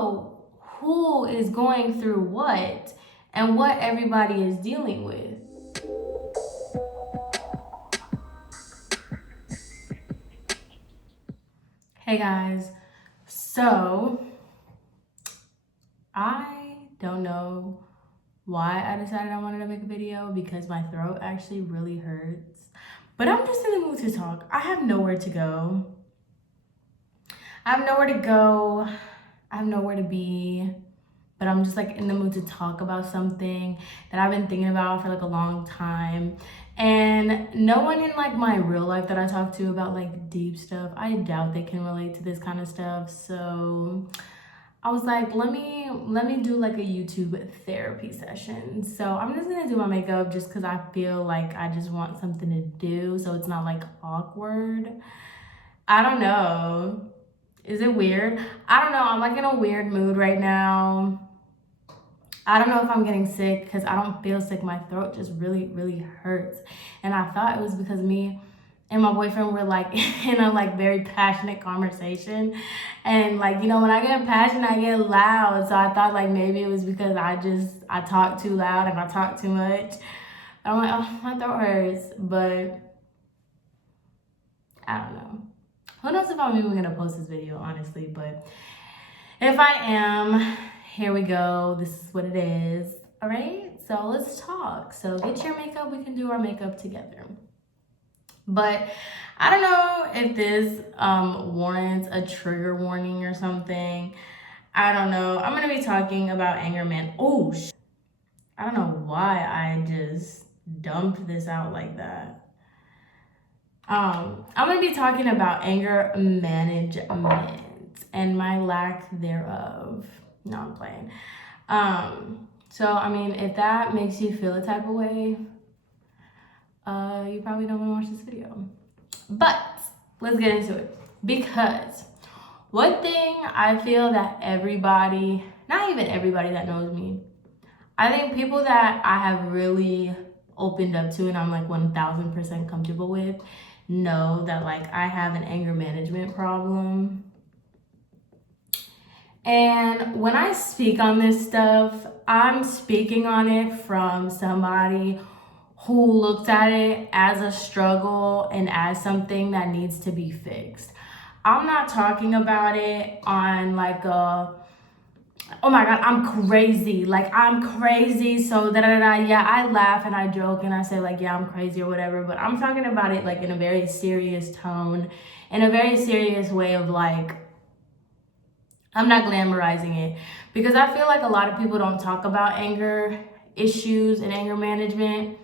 know who is going through what and what everybody is dealing with. Hey guys, so I don't know why I decided I wanted to make a video because my throat actually really hurts, but I'm just in the mood to talk. I have nowhere to go. I have nowhere to be, but I'm just like in the mood to talk about something that I've been thinking about for like a long time. And no one in like my real life that I talk to about like deep stuff, I doubt they can relate to this kind of stuff. So I was like, let me do like a YouTube therapy session. So I'm just gonna do my makeup just because I feel like I just want something to do so it's not like awkward. I don't know. Is it weird? I don't know. I'm like in a weird mood right now. I don't know if I'm getting sick because I don't feel sick. My throat just really hurts. And I thought it was because me and my boyfriend were like in a like very passionate conversation. And like, you know, when I get passionate, I get loud. So I thought like maybe it was because I talk too loud and I talk too much. I'm like, oh, my throat hurts. But I don't know. Who knows if I'm even gonna post this video, honestly, but if I am, here we go. This is what it is. All right, so let's talk. So get your makeup, we can do our makeup together. But I don't know if this warrants a trigger warning or something. I don't know. I'm gonna be talking about anger man. Oh, I don't know why I just dumped this out like that. I'm gonna be talking about anger management and my lack thereof. No, I'm playing. So I mean, if that makes you feel a type of way, you probably don't want to watch this video. But let's get into it. Because one thing I feel that everybody, not even everybody that knows me, I think people that I have really opened up to and I'm like 1000% comfortable with know that like I have an anger management problem. And when I speak on this stuff, I'm speaking on it from somebody who looks at it as a struggle and as something that needs to be fixed. I'm not talking about it on like a, oh my God, I'm crazy. Like, I'm crazy. So, yeah, I laugh and I joke and I say, like, yeah, I'm crazy or whatever. But I'm talking about it, like, in a very serious tone, in a very serious way of, like, I'm not glamorizing it. Because I feel like a lot of people don't talk about anger issues and anger management.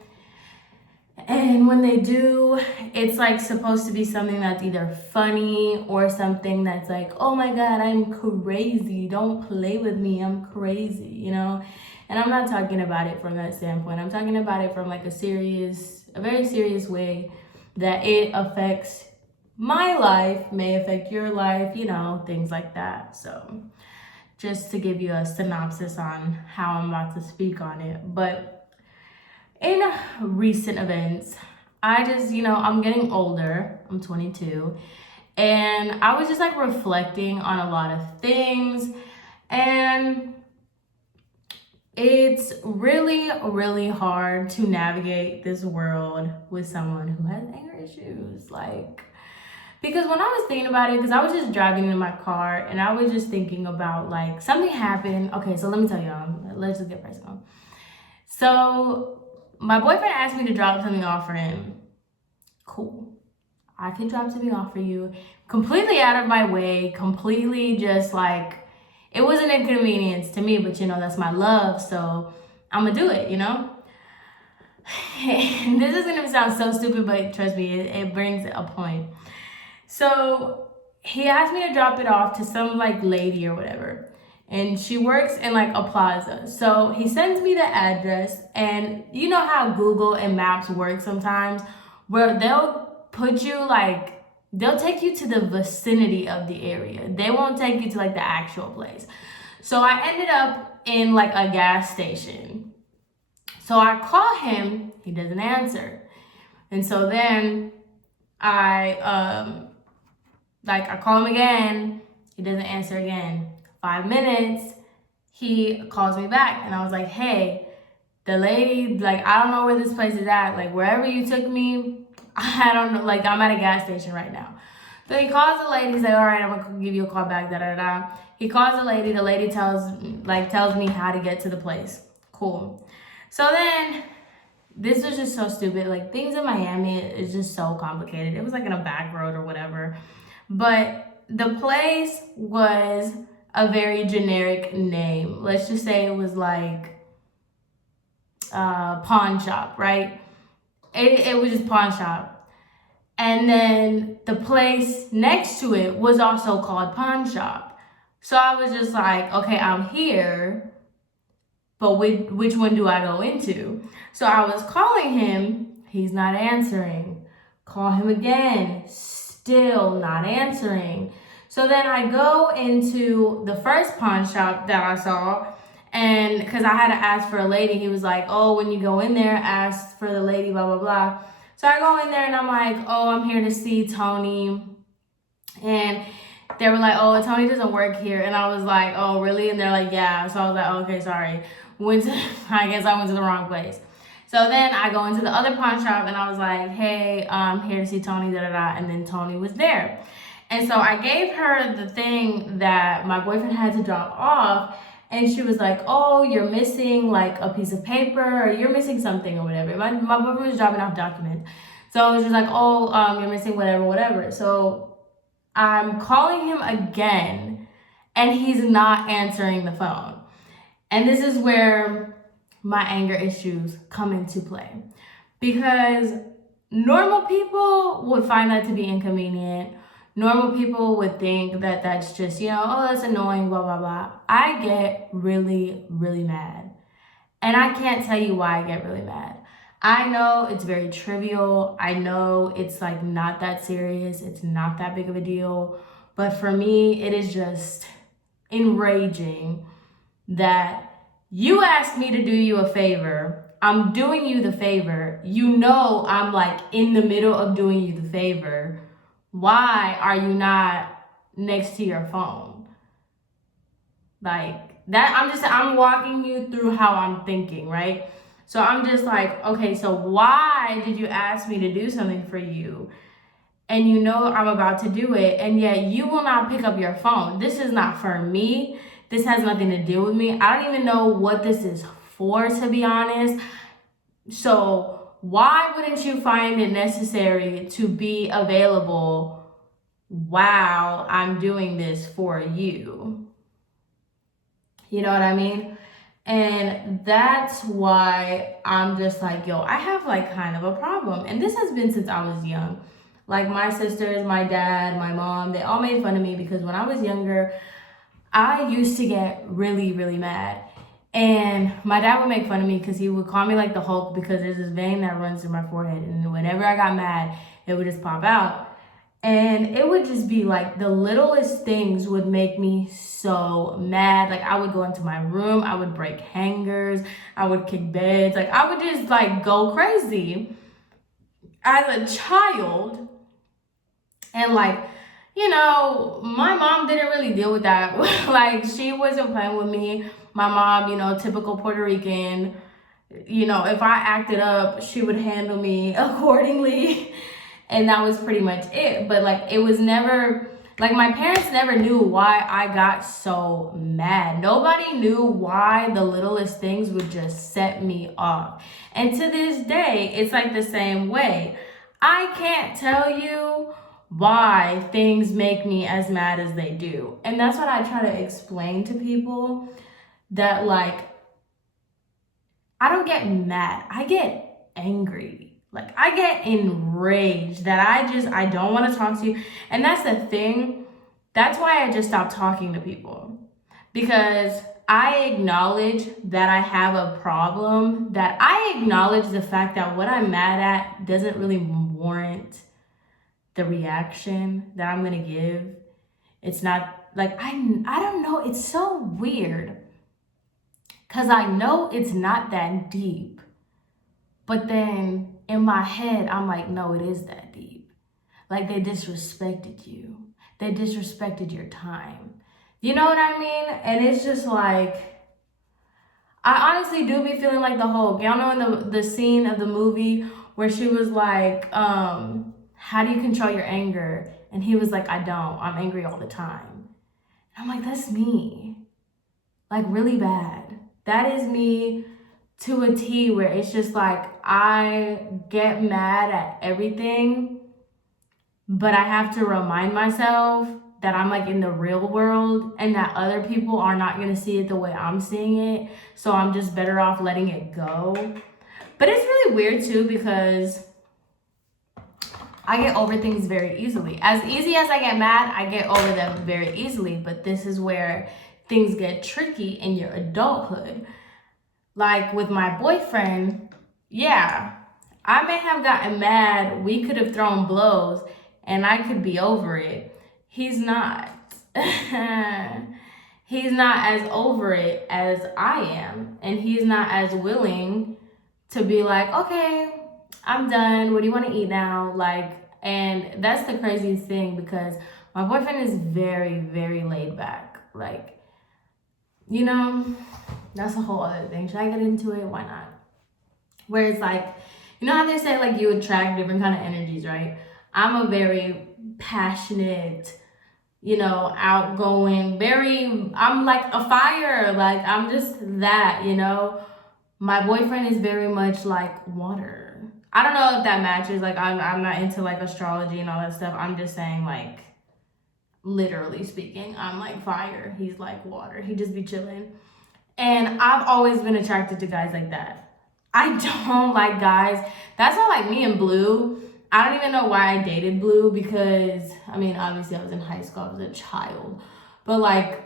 And when they do, it's like supposed to be something that's either funny or something that's like, oh my God, I'm crazy. Don't play with me. I'm crazy, you know? And I'm not talking about it from that standpoint. I'm talking about it from like a very serious way that it affects my life, may affect your life, you know, things like that. So just to give you a synopsis on how I'm about to speak on it. But in recent events, I just, you know, I'm getting older. I'm 22. And I was just like reflecting on a lot of things. And it's really hard to navigate this world with someone who has anger issues. Like, because when I was thinking about it, because I was just driving in my car and I was just thinking about like something happened. Okay, so let me tell y'all. Let's just get personal. So my boyfriend asked me to drop something off for him. Cool. I can drop something off for you. Completely out of my way. Completely just like, it was an inconvenience to me, but you know, that's my love. So I'm gonna do it, you know? This is gonna sound so stupid, but trust me, it brings a point. So he asked me to drop it off to some like lady or whatever. And she works in like a plaza. So he sends me the address, and you know how Google and Maps work sometimes, where they'll put you like, they'll take you to the vicinity of the area. They won't take you to like the actual place. So I ended up in like a gas station. So I call him, he doesn't answer. And so then I call him again, he doesn't answer again. 5 minutes, he calls me back and I was like, hey, the lady, like, I don't know where this place is at. Like, wherever you took me, I don't know. Like, I'm at a gas station right now. So he calls the lady. He's like, all right, I'm going to give you a call back, da-da-da. He calls the lady. The lady tells me how to get to the place. Cool. So then, this was just so stupid. Like, things in Miami is just so complicated. It was like in a back road or whatever. But the place was a very generic name. Let's just say it was like pawn shop, right? It was just pawn shop. And then the place next to it was also called pawn shop. So I was just like, okay, I'm here, but which one do I go into? So I was calling him, he's not answering. Call him again, still not answering. So then I go into the first pawn shop that I saw, and because I had to ask for a lady, he was like, oh, when you go in there, ask for the lady, blah, blah, blah. So I go in there and I'm like, oh, I'm here to see Tony. And they were like, oh, Tony doesn't work here. And I was like, oh, really? And they're like, yeah. So I was like, oh, okay, sorry. I guess I went to the wrong place. So then I go into the other pawn shop and I was like, hey, I'm here to see Tony, da-da-da. And then Tony was there. And so I gave her the thing that my boyfriend had to drop off. And she was like, oh, you're missing like a piece of paper, or you're missing something or whatever. My boyfriend was dropping off documents. So she was like, oh, you're missing whatever. So I'm calling him again and he's not answering the phone. And this is where my anger issues come into play. Because normal people would find that to be inconvenient. Normal people would think that that's just, oh, that's annoying, blah, blah, blah. I get really, really mad. And I can't tell you why I get really mad. I know it's very trivial. I know it's like not that serious. It's not that big of a deal. But for me, it is just enraging that you asked me to do you a favor. I'm doing you the favor. You know I'm like in the middle of doing you the favor. Why are you not next to your phone? Like that, I'm walking you through how I'm thinking, right? So I'm just like, okay, so why did you ask me to do something for you? And you know I'm about to do it, and yet you will not pick up your phone. This is not for me. This has nothing to do with me. I don't even know what this is for, to be honest. So why wouldn't you find it necessary to be available while I'm doing this for you? You know what I mean? And that's why I'm just like, yo, I have like kind of a problem. And this has been since I was young. Like my sisters, my dad, my mom, they all made fun of me because when I was younger, I used to get really, really mad. And my dad would make fun of me because he would call me like the Hulk because there's this vein that runs through my forehead. And whenever I got mad, it would just pop out. And it would just be like the littlest things would make me so mad. Like I would go into my room, I would break hangers, I would kick beds. Like I would just like go crazy as a child. And like, my mom didn't really deal with that. Like she wasn't playing with me. My mom, typical Puerto Rican, if I acted up, she would handle me accordingly. And that was pretty much it. But like, it was never, like my parents never knew why I got so mad. Nobody knew why the littlest things would just set me off. And to this day, it's like the same way. I can't tell you why things make me as mad as they do. And that's what I try to explain to people, that like, I don't get mad. I get angry. Like I get enraged that I don't want to talk to you. And that's the thing. That's why I just stopped talking to people, because I acknowledge that I have a problem, that I acknowledge the fact that what I'm mad at doesn't really warrant the reaction that I'm going to give. It's not like, I don't know. It's so weird because I know it's not that deep. But then in my head, I'm like, no, it is that deep. Like they disrespected you. They disrespected your time. You know what I mean? And it's just like, I honestly do be feeling like the Hulk. Y'all know in the scene of the movie where she was like, how do you control your anger? And he was like, I don't. I'm angry all the time. And I'm like, that's me. Like, really bad. That is me to a T, where it's just like, I get mad at everything, but I have to remind myself that I'm like in the real world and that other people are not going to see it the way I'm seeing it. So I'm just better off letting it go. But it's really weird too, because I get over things very easily. As easy as I get mad, I get over them very easily. But this is where things get tricky in your adulthood. Like with my boyfriend, yeah, I may have gotten mad. We could have thrown blows and I could be over it. He's not. He's not as over it as I am. And he's not as willing to be like, okay, I'm done. What do you want to eat now? Like, and that's the craziest thing, because my boyfriend is very, very laid back. Like, you know, that's a whole other thing. Should I get into it? Why not? Where it's like, you know how they say like you attract different kind of energies, right? I'm a very passionate, you know, outgoing, I'm like a fire. Like, I'm just that, you know. My boyfriend is very much like water. I don't know if that matches. Like, I'm not into like astrology and all that stuff. I'm just saying, like, literally speaking, I'm like fire. He's like water. He just be chilling. And I've always been attracted to guys like that. I don't like guys. That's why, like, me and Blue, I don't even know why I dated Blue, because, I mean, obviously I was in high school. I was a child. But, like,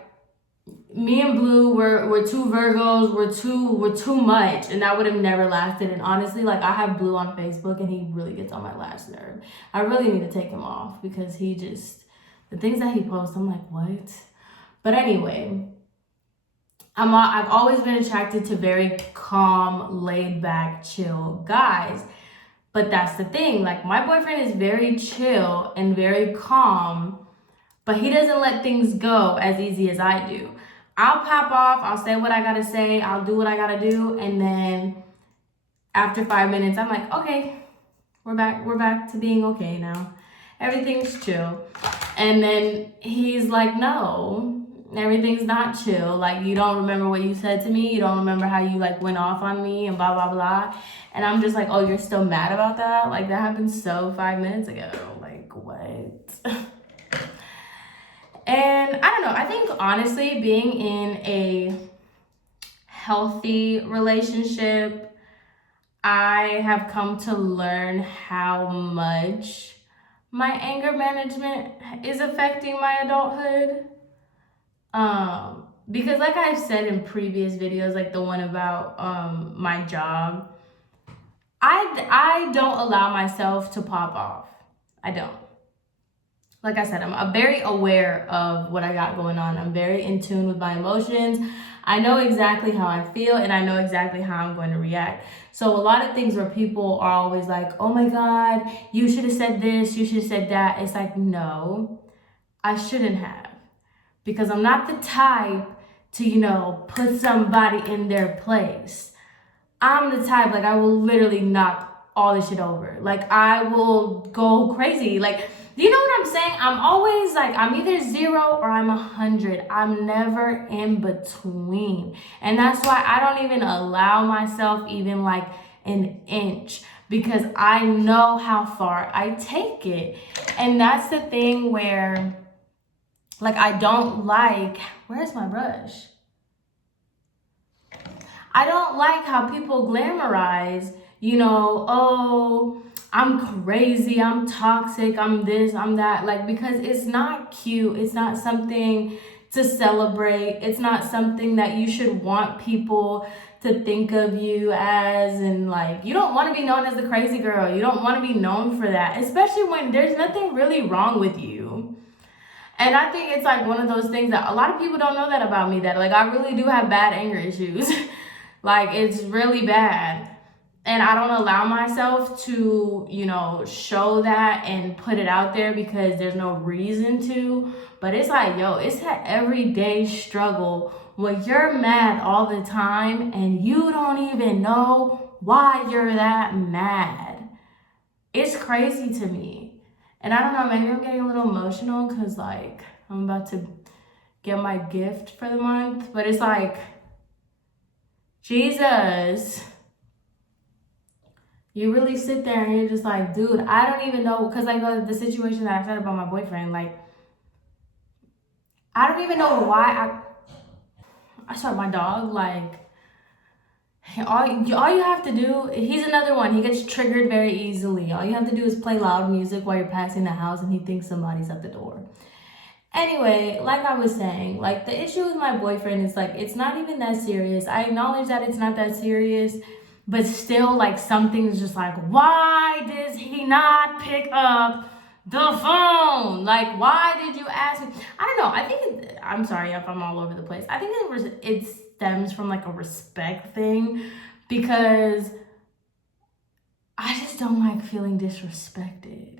me and Blue were two Virgos, we're too much, and that would have never lasted. And honestly, like, I have Blue on Facebook and he really gets on my last nerve. I really need to take him off, because he just, the things that he posts, I'm like, what? But anyway, I've always been attracted to very calm, laid back, chill guys. But that's the thing, like, my boyfriend is very chill and very calm, but he doesn't let things go as easy as I do. I'll pop off, I'll say what I gotta say, I'll do what I gotta do, and then after 5 minutes, I'm like, okay, we're back to being okay now. Everything's chill. And then he's like, no, everything's not chill. Like, you don't remember what you said to me, you don't remember how you like went off on me and blah blah blah. And I'm just like, oh, you're still mad about that? Like, that happened so 5 minutes ago. Like, what? And I don't know, I think honestly, being in a healthy relationship, I have come to learn how much my anger management is affecting my adulthood. Because like I've said in previous videos, like the one about my job, I don't allow myself to pop off. I don't. Like I said, I'm very aware of what I got going on. I'm very in tune with my emotions. I know exactly how I feel, and I know exactly how I'm going to react. So a lot of things where people are always like, oh my God, you should have said this, you should have said that. It's like, no, I shouldn't have. Because I'm not the type to, you know, put somebody in their place. I'm the type, like, I will literally knock all this shit over. Like, I will go crazy. Like, do you know what I'm saying? I'm always like, I'm either 0 or I'm 100. I'm never in between. And that's why I don't even allow myself even like an inch, because I know how far I take it. And that's the thing where, like, I don't like, where's my brush? I don't like how people glamorize, you know, oh, I'm crazy, I'm toxic, I'm this, I'm that. Like, because it's not cute. It's not something to celebrate. It's not something that you should want people to think of you as. And like, you don't want to be known as the crazy girl. You don't want to be known for that, especially when there's nothing really wrong with you. And I think it's like one of those things that a lot of people don't know that about me, that like I really do have bad anger issues. Like, it's really bad. And I don't allow myself to, show that and put it out there because there's no reason to. But it's like, yo, it's that everyday struggle when you're mad all the time and you don't even know why you're that mad. It's crazy to me. And I don't know, maybe I'm getting a little emotional because, like, I'm about to get my gift for the month. But it's like, Jesus, you really sit there and you're just like, dude, I don't even know. Because, like, the situation that I said about my boyfriend, like, I don't even know why I saw my dog, like, all you have to do, he's another one. He gets triggered very easily. All you have to do is play loud music while you're passing the house and he thinks somebody's at the door. Anyway, like I was saying, like, the issue with my boyfriend is, like, it's not even that serious. I acknowledge that it's not that serious, but still, like, something's just like, why does he not pick up the phone? Like, why did you ask me? I don't know. I think, I'm sorry if I'm all over the place. I think it stems from, like, a respect thing, because I just don't like feeling disrespected.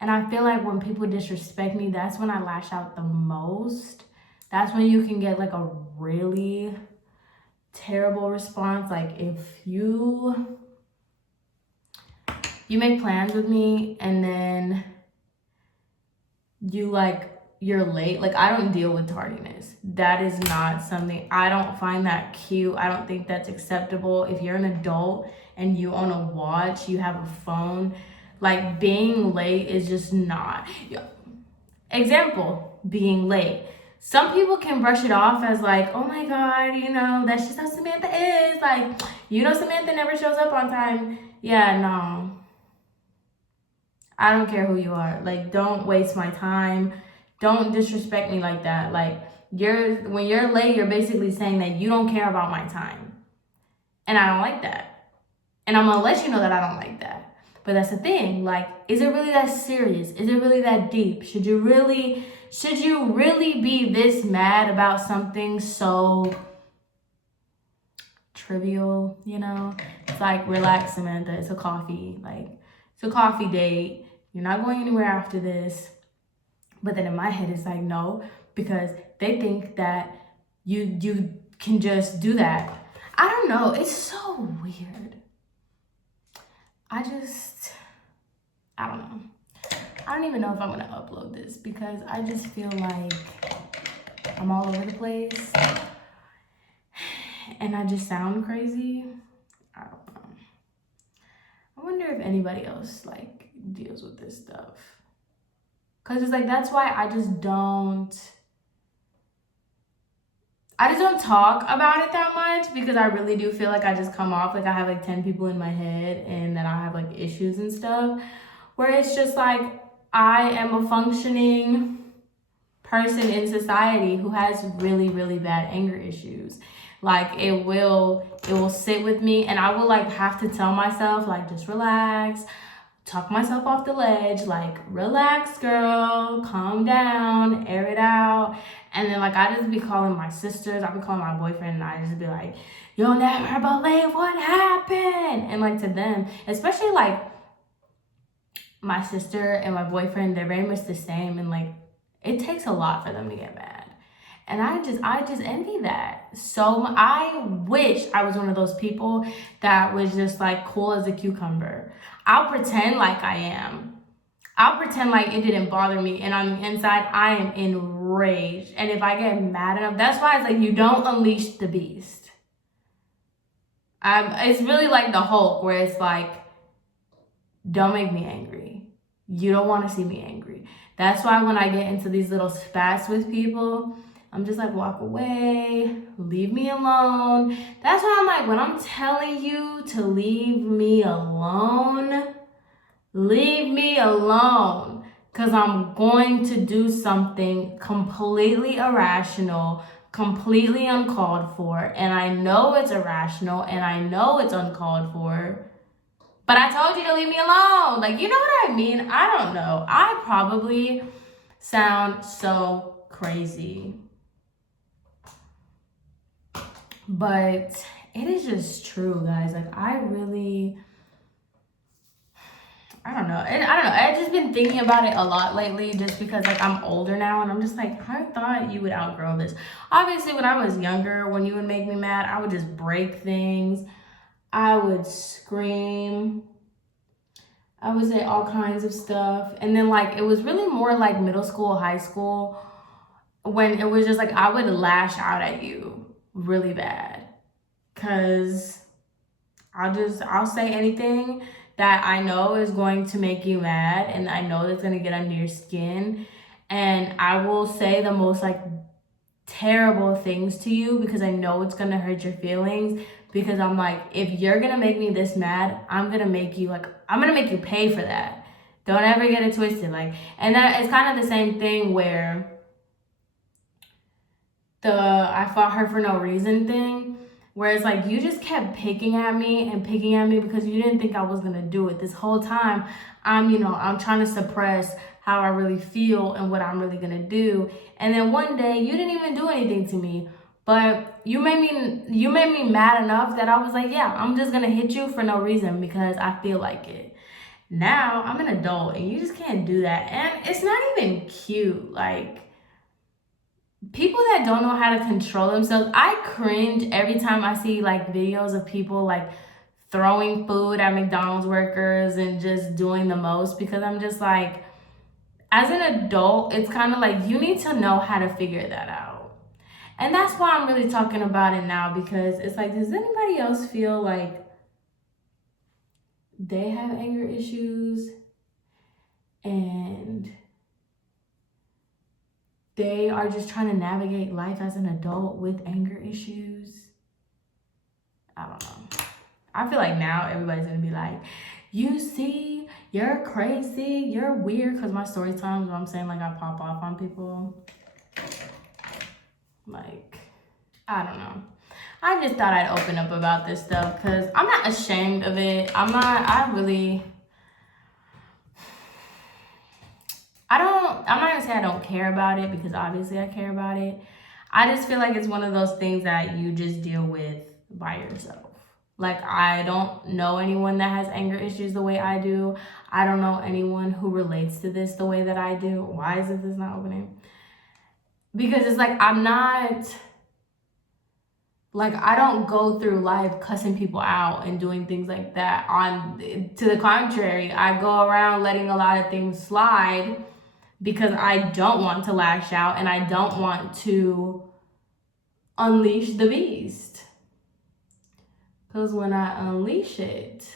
And I feel like when people disrespect me, that's when I lash out the most. That's when you can get, like, a really terrible response. Like, if you make plans with me and then you're late. Like, I don't deal with tardiness. That is not something, I don't find that cute. I don't think that's acceptable. If you're an adult and you own a watch, you have a phone, like, being late is just not. Example, being late. Some people can brush it off as like, oh my God, that's just how Samantha is. Like, Samantha never shows up on time. Yeah, no. I don't care who you are. Like, don't waste my time. Don't disrespect me like that. Like, when you're late, you're basically saying that you don't care about my time. And I don't like that. And I'm gonna let you know that I don't like that. But that's the thing. Like, is it really that serious? Is it really that deep? Should you really be this mad about something so trivial, It's like, relax, Samantha. It's a coffee. Like, it's a coffee date. You're not going anywhere after this. But then in my head, it's like, no, because they think that you can just do that. I don't know. It's so weird. I don't know. I don't even know if I'm going to upload this because I just feel like I'm all over the place and I just sound crazy. I don't know. I wonder if anybody else, like, deals with this stuff. Because it's like, that's why I just don't talk about it that much, because I really do feel like I just come off like I have like 10 people in my head and that I have like issues and stuff, where it's just like, I am a functioning person in society who has really, really bad anger issues. Like, it will sit with me and I will like have to tell myself, like, just relax, talk myself off the ledge, like, relax, girl, calm down, air it out. And then, like, I just be calling my sisters, I be calling my boyfriend, and I just be like, you'll never believe what happened. And like, to them, especially like my sister and my boyfriend, they're very much the same, and like, it takes a lot for them to get mad. And I just envy that so much. I wish I was one of those people that was just like cool as a cucumber. I'll pretend like I am. I'll pretend like it didn't bother me, and on the inside, I am enraged. And if I get mad enough, that's why it's like, you don't unleash the beast. It's really like the Hulk, where it's like, don't make me angry. You don't want to see me angry. That's why when I get into these little spats with people, I'm just like, walk away, leave me alone. That's why I'm like, when I'm telling you to leave me alone, leave me alone. Because I'm going to do something completely irrational, completely uncalled for. And I know it's irrational and I know it's uncalled for. But I told you to leave me alone. Like, you know what I mean? I don't know. I probably sound so crazy. But it is just true, guys. Like, I don't know. I don't know. I've just been thinking about it a lot lately just because, like, I'm older now and I'm just like, I thought you would outgrow this. Obviously, when I was younger, when you would make me mad, I would just break things. I would scream. I would say all kinds of stuff. And then, like, it was really more like middle school, high school, when it was just like I would lash out at you really bad. Because I'll say anything that I know is going to make you mad and I know that's going to get under your skin. And I will say the most like terrible things to you because I know it's going to hurt your feelings. Because I'm like, if you're going to make me this mad, I'm going to make you pay for that. Don't ever get it twisted. Like, and that is kind of the same thing where the I fought her for no reason thing. Where it's like, you just kept picking at me because you didn't think I was going to do it. This whole time, I'm trying to suppress how I really feel and what I'm really going to do. And then one day, you didn't even do anything to me. But you made me mad enough that I was like, yeah, I'm just going to hit you for no reason because I feel like it. Now, I'm an adult and you just can't do that. And it's not even cute. Like, people that don't know how to control themselves, I cringe every time I see like videos of people like throwing food at McDonald's workers and just doing the most, because I'm just like, as an adult, it's kind of like you need to know how to figure that out. And that's why I'm really talking about it now, because it's like, does anybody else feel like they have anger issues and they are just trying to navigate life as an adult with anger issues? I don't know. I feel like now everybody's gonna be like, you see, you're crazy, you're weird, because my story times where I'm saying like I pop off on people. Like, I don't know. I just thought I'd open up about this stuff because I'm not ashamed of it. I'm not gonna say I don't care about it, because obviously I care about it. I just feel like it's one of those things that you just deal with by yourself. Like, I don't know anyone that has anger issues the way I do. I don't know anyone who relates to this the way that I do. Why is this not opening? Because it's like, I don't go through life cussing people out and doing things like that. To the contrary, I go around letting a lot of things slide because I don't want to lash out and I don't want to unleash the beast. Because when I unleash it,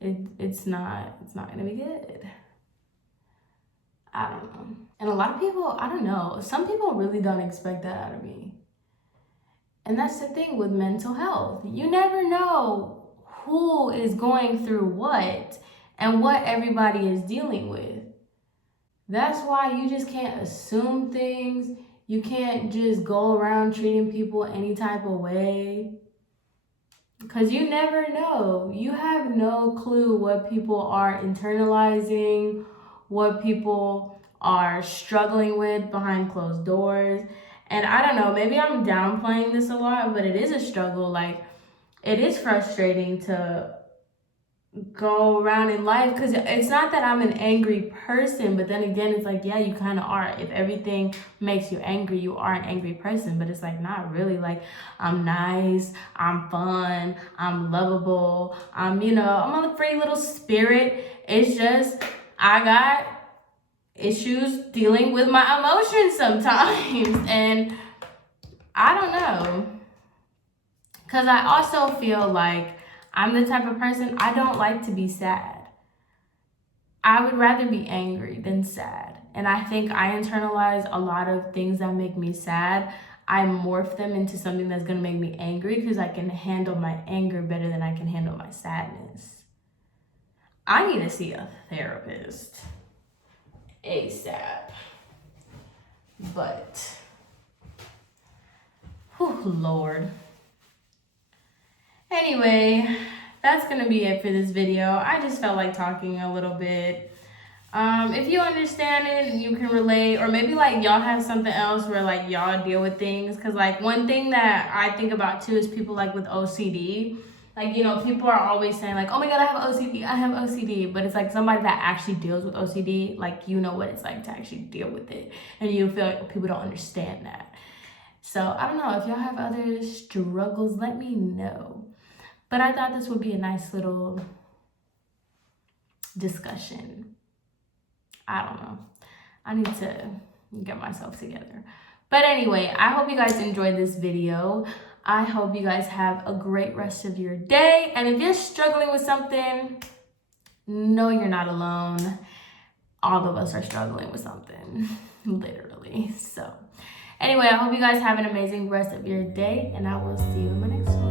it's not gonna be good. I don't know. And a lot of people, I don't know, some people really don't expect that out of me. And that's the thing with mental health. You never know who is going through what and what everybody is dealing with. That's why you just can't assume things. You can't just go around treating people any type of way. Because you never know. You have no clue what people are internalizing, what people are struggling with behind closed doors. And I don't know, maybe I'm downplaying this a lot, but it is a struggle. Like, it is frustrating to go around in life, because it's not that I'm an angry person, but then again, it's like, yeah, you kind of are. If everything makes you angry, you are an angry person. But it's like, not really. Like, I'm nice, I'm fun, I'm lovable, I'm a free little spirit. It's just, I got issues dealing with my emotions sometimes. And I don't know, because I also feel like I'm the type of person, I don't like to be sad. I would rather be angry than sad. And I think I internalize a lot of things that make me sad. I morph them into something that's going to make me angry because I can handle my anger better than I can handle my sadness. I need to see a therapist ASAP. But, Lord. Anyway, that's gonna be it for this video. I just felt like talking a little bit If you understand it, you can relate, or maybe like y'all have something else where like y'all deal with things. Cause like one thing that I think about too is people like with OCD. Like, you know, people are always saying like, oh my God, I have OCD, I have OCD. But it's like somebody that actually deals with OCD, like, you know what it's like to actually deal with it. And you feel like people don't understand that. So I don't know, if y'all have other struggles, let me know. But I thought this would be a nice little discussion. I don't know. I need to get myself together. But anyway, I hope you guys enjoyed this video. I hope you guys have a great rest of your day. And if you're struggling with something, no, you're not alone. All of us are struggling with something, literally. So anyway, I hope you guys have an amazing rest of your day, and I will see you in my next one.